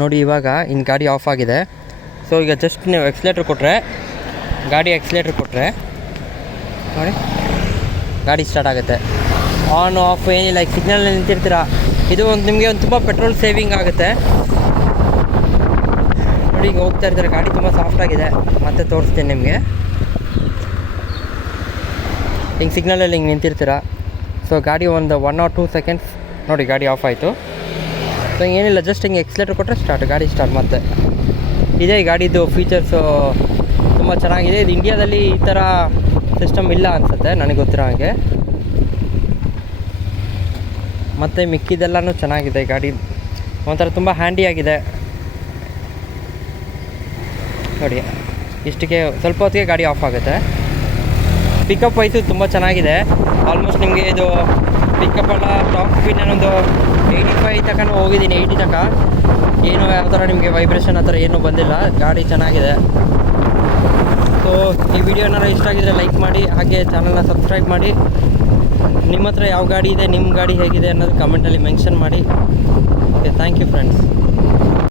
ನೋಡಿ ಇವಾಗ ಇನ್ನು ಗಾಡಿ ಆಫ್ ಆಗಿದೆ. ಸೊ ಈಗ ಜಸ್ಟ್ ನೀವು ಎಕ್ಸ್ಲೇಟ್ರ್ ಕೊಟ್ಟರೆ ನೋಡಿ ಗಾಡಿ ಸ್ಟಾರ್ಟ್ ಆಗುತ್ತೆ. ಆನ್ ಆಫ್ ಏನಿಲ್ಲ, ಈಗ ಸಿಗ್ನಲಲ್ಲಿ ನಿಂತಿರ್ತೀರ. ಇದು ನಿಮಗೆ ಒಂದು ತುಂಬ ಪೆಟ್ರೋಲ್ ಸೇವಿಂಗ್ ಆಗುತ್ತೆ. ನೋಡಿ ಈಗ ಹೋಗ್ತಾ ಇರ್ತಾರೆ, ಗಾಡಿ ತುಂಬ ಸಾಫ್ಟಾಗಿದೆ. ಮತ್ತೆ ತೋರಿಸ್ತೀನಿ ನಿಮಗೆ. ಹಿಂಗೆ ಸಿಗ್ನಲಲ್ಲಿ ಹಿಂಗೆ ನಿಂತಿರ್ತೀರ. ಸೊ ಗಾಡಿ ಒಂದು 1 or 2 seconds ನೋಡಿ ಗಾಡಿ ಆಫ್ ಆಯಿತು. ಸೊ ಏನಿಲ್ಲ, ಜಸ್ಟ್ ಹಿಂಗೆ ಎಕ್ಸ್ಲೇಟರ್ ಕೊಟ್ಟರೆ ಗಾಡಿ ಸ್ಟಾರ್ಟ್. ಮತ್ತೆ ಇದೇ ಈ ಗಾಡಿದು ಫೀಚರ್ಸು ತುಂಬ ಚೆನ್ನಾಗಿದೆ. ಇದು ಇಂಡಿಯಾದಲ್ಲಿ ಈ ಥರ ಸಿಸ್ಟಮ್ ಇಲ್ಲ ಅನಿಸುತ್ತೆ ನನಗೆ ಗೊತ್ತಿರೋ ಹಾಗೆ. ಮತ್ತು ಮಿಕ್ಕಿದೆಲ್ಲನೂ ಚೆನ್ನಾಗಿದೆ. ಗಾಡಿ ಒಂಥರ ತುಂಬ ಹ್ಯಾಂಡಿಯಾಗಿದೆ ನೋಡಿ. ಇಷ್ಟಕ್ಕೆ ಸ್ವಲ್ಪ ಹೊತ್ತಿಗೆ ಗಾಡಿ ಆಫ್ ಆಗುತ್ತೆ. ಪಿಕಪ್ ಆಯಿತು ತುಂಬ ಚೆನ್ನಾಗಿದೆ. ಆಲ್ಮೋಸ್ಟ್ ನಿಮಗೆ ಇದು ಪಿಕಪ್ಪೆಲ್ಲ ಟಾಪ್ ಸ್ಪೀಡ್ ನಾನೊಂದು 85 ತನಕ ಹೋಗಿದ್ದೀನಿ. 80 ತನಕ ಏನೂ ಯಾವ ಥರ ನಿಮಗೆ ವೈಬ್ರೇಷನ್ ಆ ಥರ ಏನೂ ಬಂದಿಲ್ಲ. ಗಾಡಿ ಚೆನ್ನಾಗಿದೆ. ಸೊ ಈ ವಿಡಿಯೋ ಏನಾರು ಇಷ್ಟ ಆಗಿದರೆ ಲೈಕ್ ಮಾಡಿ, ಹಾಗೆ ಚಾನಲ್ನ ಸಬ್ಸ್ಕ್ರೈಬ್ ಮಾಡಿ. ನಿಮ್ಮ ಹತ್ರ ಯಾವ ಗಾಡಿ ಇದೆ, ನಿಮ್ಮ ಗಾಡಿ ಹೇಗಿದೆ ಅನ್ನೋದು ಕಮೆಂಟಲ್ಲಿ ಮೆನ್ಷನ್ ಮಾಡಿ. Okay, thank you friends.